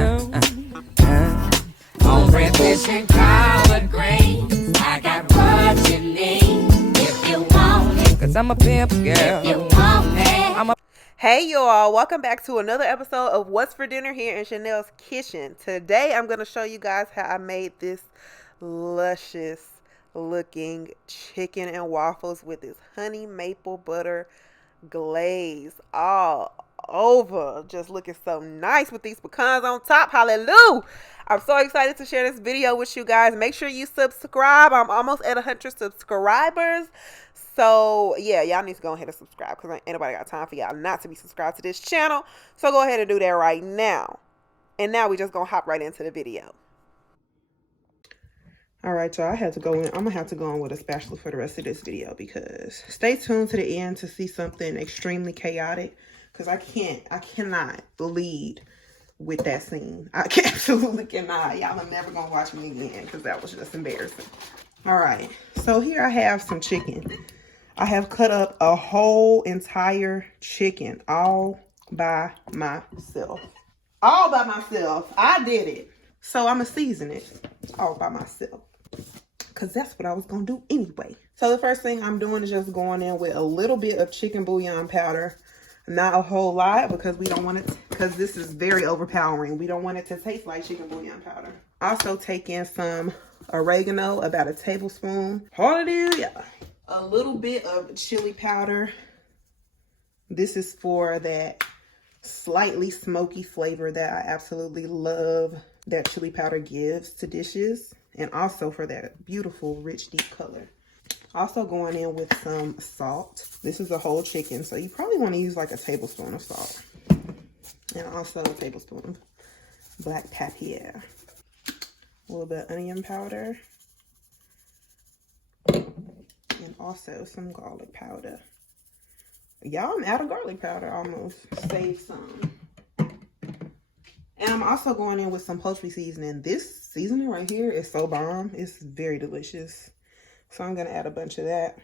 On breakfast and collard greens, I got what you need. If you want it, 'cause I'm a pimp girl. If you want it, Hey y'all, welcome back to another episode of What's for Dinner here in Chanel's Kitchen. Today I'm going to show you guys how I made this luscious looking chicken and waffles with this honey maple butter glaze all over. Just looking so nice with these pecans on top. Hallelujah. I'm so excited to share this video with you guys. Make sure you subscribe. I'm almost at 100 subscribers. So yeah, y'all need to go ahead and subscribe because ain't nobody got time for y'all not to be subscribed to this channel. So go ahead and do that right now. And now we just gonna hop right into the video. All right, y'all, I had to go in. I'm gonna have to go in with a spatula for the rest of this video because stay tuned to the end to see something extremely chaotic because I cannot lead with that scene. I absolutely cannot. Y'all are never gonna watch me again because that was just embarrassing. All right, so here I have some chicken. I have cut up a whole entire chicken all by myself. All by myself. I did it. So I'm gonna season it all by myself because that's what I was gonna do anyway. So the first thing I'm doing is just going in with a little bit of chicken bouillon powder. Not a whole lot because we don't want it, because this is very overpowering. We don't want it to taste like chicken bouillon powder. Also take in some oregano, about a tablespoon. Hallelujah. A little bit of chili powder. This is for that slightly smoky flavor that I absolutely love that chili powder gives to dishes. And also for that beautiful, rich, deep color. Also going in with some salt. This is a whole chicken, so you probably want to use like a tablespoon of salt. And also a tablespoon of black pepper. A little bit of onion powder. And also some garlic powder. Y'all, I'm out of garlic powder almost. Save some. And I'm also going in with some poultry seasoning. This seasoning right here is so bomb. It's very delicious. So I'm going to add a bunch of that.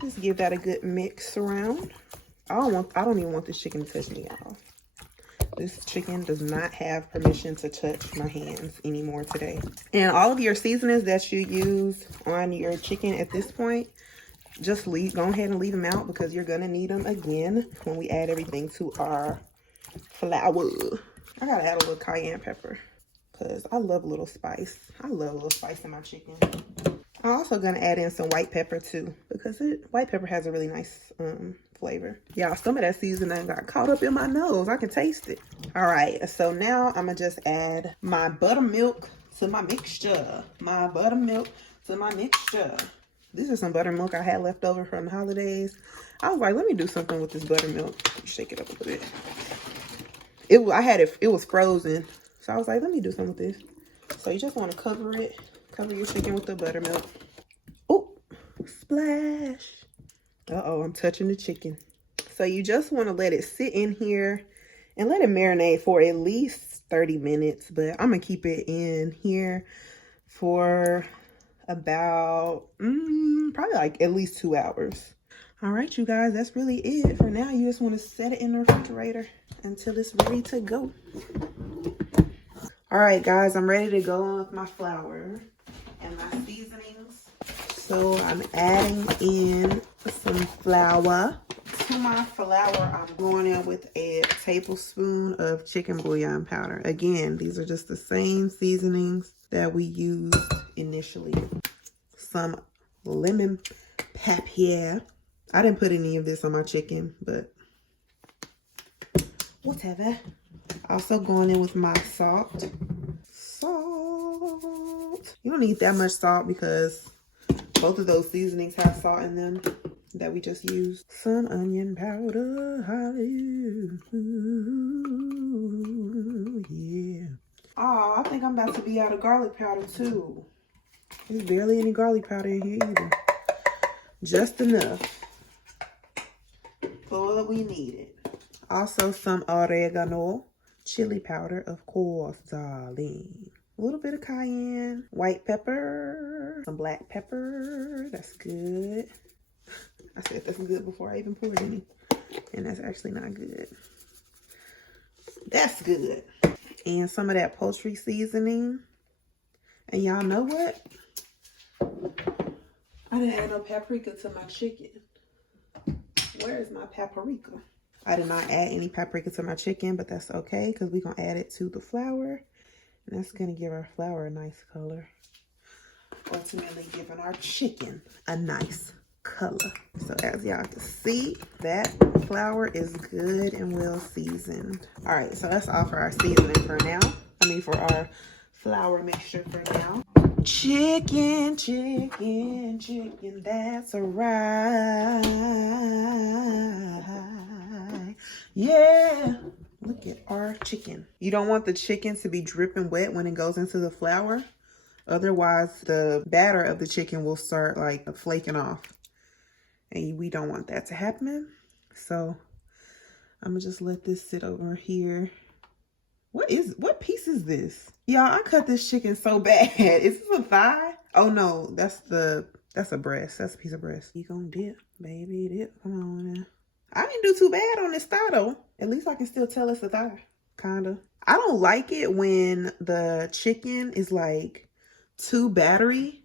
Just give that a good mix around. I don't even want this chicken to touch me, y'all. This chicken does not have permission to touch my hands anymore today. And all of your seasonings that you use on your chicken at this point, just go ahead and leave them out because you're going to need them again when we add everything to our flour. I got to add a little cayenne pepper because I love a little spice. I love a little spice in my chicken. I'm also going to add in some white pepper too because white pepper has a really nice flavor. Y'all, some of that seasoning got caught up in my nose. I can taste it. All right, so now I'm going to just add my buttermilk to my mixture. My buttermilk to my mixture. This is some buttermilk I had left over from the holidays. I was like, let me do something with this buttermilk. Shake it up a little bit. It was frozen. So I was like, let me do something with this. So you just want to cover it. Cover your chicken with the buttermilk. Oh, splash. Uh-oh, I'm touching the chicken. So you just want to let it sit in here and let it marinate for at least 30 minutes. But I'm going to keep it in here for about probably like at least 2 hours. All right, you guys, that's really it. For now, you just want to set it in the refrigerator until it's ready to go. All right, guys, I'm ready to go on with my flour and my seasonings. So I'm adding in some flour. To my flour, I'm going in with a tablespoon of chicken bouillon powder. Again, these are just the same seasonings that we used initially. Some lemon pepper. I didn't put any of this on my chicken, but whatever. Also going in with my salt. Salt. You don't need that much salt because both of those seasonings have salt in them that we just used. Some onion powder. Yeah. Oh, I think I'm about to be out of garlic powder too. There's barely any garlic powder in here either. Just enough for what we needed. Also some oregano, chili powder, of course, darling. A little bit of cayenne, white pepper, some black pepper. That's good. I said that's good before I even poured any. And that's actually not good. That's good. and some of that poultry seasoning. And y'all know what? I didn't add no paprika to my chicken. Where is my paprika? I did not add any paprika to my chicken, but that's okay because we're going to add it to the flour. And that's going to give our flour a nice color. Ultimately giving our chicken a nice color. So as y'all can see, that flour is good and well seasoned. All right, so that's all for our seasoning for now. For our flour mixture for now. Chicken, chicken, chicken, that's right. Yeah. Look at our chicken. You don't want the chicken to be dripping wet when it goes into the flour. Otherwise, the batter of the chicken will start like flaking off. And we don't want that to happen. So I'm gonna just let this sit over here. What piece is this? Y'all, I cut this chicken so bad. Is this a thigh? Oh no, that's a breast. That's a piece of breast. You gonna dip, baby, dip. Come on now. I didn't do too bad on this thigh though. At least I can still tell it's a thigh. Kinda. I don't like it when the chicken is like too battery,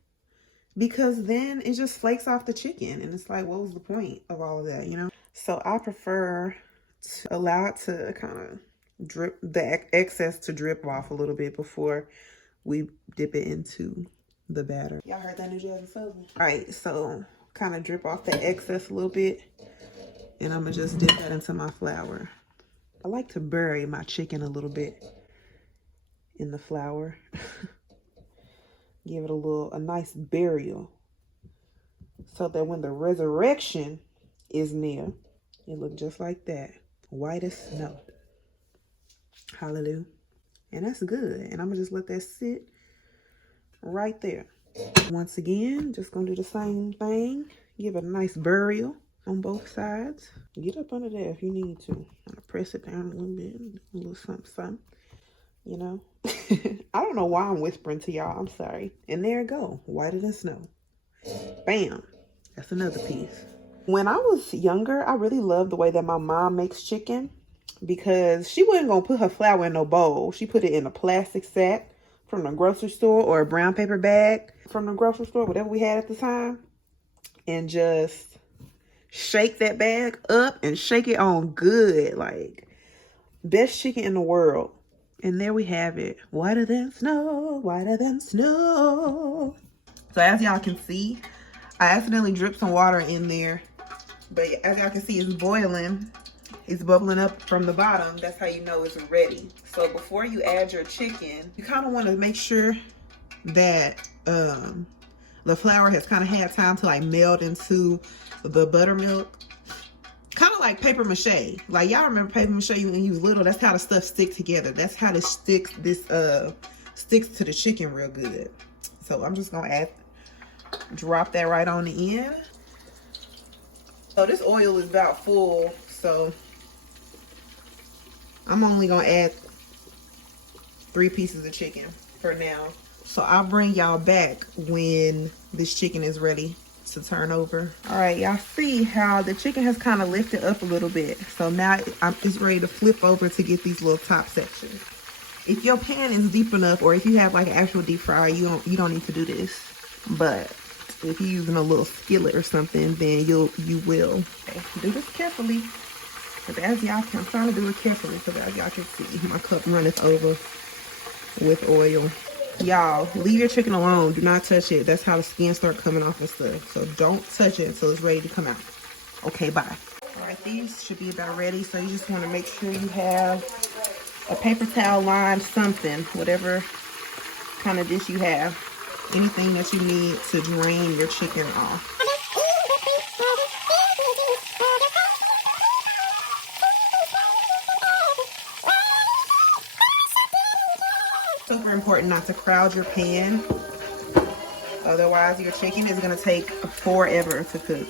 because then it just flakes off the chicken and it's like, what was the point of all of that, you know? So I prefer to allow it to kind of drip, the excess to drip off a little bit before we dip it into the batter. Y'all heard that New Jasmine Southern? All right, so kind of drip off the excess a little bit, and I'm gonna just dip that into my flour. I like to bury my chicken a little bit in the flour. Give it a nice burial, so that when the resurrection is near, it look just like that, white as snow. Hallelujah. And that's good. And I'm gonna just let that sit right there. Once again, just gonna do the same thing. Give it a nice burial on both sides. Get up under there if you need to. I'm gonna press it down a little bit, a little something, something. You know, I don't know why I'm whispering to y'all. I'm sorry. And there it go, whiter than snow. Bam. That's another piece. When I was younger, I really loved the way that my mom makes chicken, because she wasn't gonna put her flour in no bowl. She put it in a plastic sack from the grocery store, or a brown paper bag from the grocery store, whatever we had at the time, and just shake that bag up and shake it on good. Like, best chicken in the world. And there we have it. Whiter than snow, whiter than snow. So as y'all can see, I accidentally dripped some water in there. But as y'all can see, it's boiling. It's bubbling up from the bottom. That's how you know it's ready. So before you add your chicken, you kind of want to make sure that the flour has kind of had time to like melt into the buttermilk. Kind of like paper mache. Like, y'all remember paper mache when you was little? That's how the stuff sticks together. That's how this sticks to the chicken real good. So I'm just gonna drop that right on the end. So this oil is about full, so I'm only gonna add 3 pieces of chicken for now. So I'll bring y'all back when this chicken is ready to turn over. All right, y'all see how the chicken has kind of lifted up a little bit. So now it's ready to flip over to get these little top sections. If your pan is deep enough, or if you have like an actual deep fryer, you don't need to do this. But if you're using a little skillet or something, then you will. Okay, do this carefully. Because as y'all can, I'm trying to do it carefully, because as y'all can see, my cup runneth over with oil. Y'all, leave your chicken alone. Do not touch it. That's how the skin start coming off and stuff. So don't touch it until it's ready to come out. Okay, bye. All right, these should be about ready. So you just want to make sure you have a paper towel lined something, whatever kind of dish you have. Anything that you need to drain your chicken off. Super important not to crowd your pan. Otherwise, your chicken is going to take forever to cook.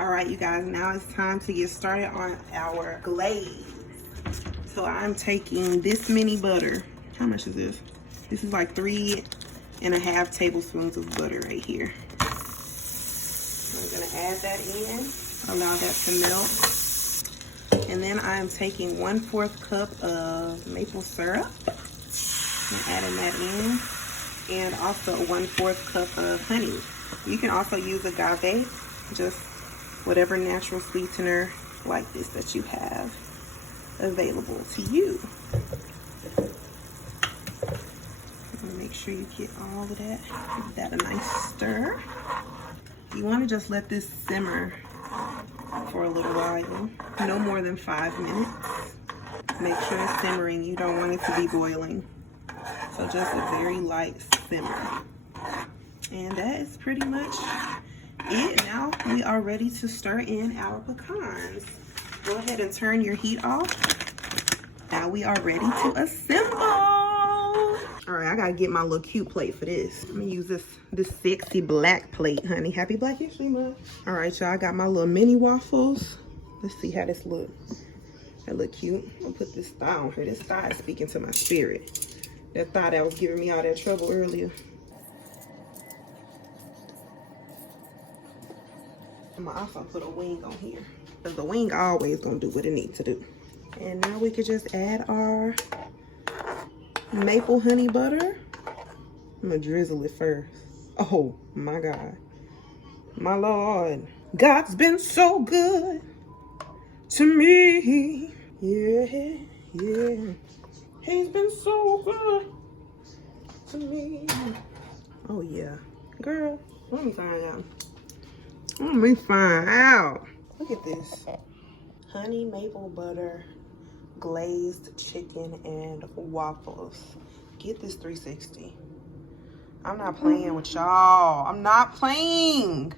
All right, you guys, now it's time to get started on our glaze. So I'm taking this mini butter. How much is this? This is like 3.5 tablespoons of butter right here. I'm gonna add that in, allow that to melt. And then I'm taking 1/4 cup of maple syrup and adding that in, and also 1/4 cup of honey. You can also use agave, just whatever natural sweetener like this that you have available to you. Make sure you get all of that. Give that a nice stir. You want to just let this simmer for a little while, no more than 5 minutes. Make sure it's simmering. You don't want it to be boiling. So just a very light simmer. And that is pretty much it. Now we are ready to stir in our pecans. Go ahead and turn your heat off. Now we are ready to assemble. All right, I gotta get my little cute plate for this. I'm gonna use this sexy black plate, honey. Happy Black History Month. All right, y'all, I got my little mini waffles. Let's see how this look. That look cute. I'm gonna put this thigh on here. This thigh is speaking to my spirit. That thigh that was giving me all that trouble earlier. I'm gonna also put a wing on here, because the wing always gonna do what it needs to do. And now we could just add our maple honey butter. I'm gonna drizzle it first. Oh my God, my Lord, God's been so good to me. Yeah, yeah, He's been so good to me. Oh yeah, girl, let me find out. Let me find out. Look at this. Honey maple butter, glazed chicken, and waffles. Get this 360. I'm not playing with y'all. I'm not playing.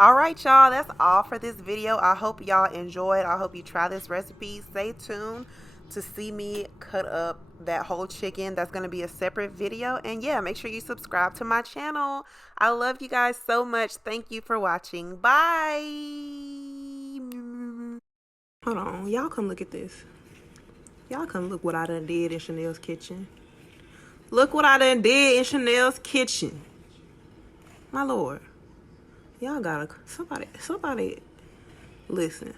All right, y'all, that's all for this video. I hope y'all enjoyed. I hope you try this recipe. Stay tuned to see me cut up that whole chicken. That's going to be a separate video. And yeah, make sure you subscribe to my channel. I love you guys so much. Thank you for watching. Bye. Hold on. Y'all come look at this. Y'all come look what I done did in Chanel's kitchen. Look what I done did in Chanel's kitchen. My Lord. Y'all gotta, somebody, listen.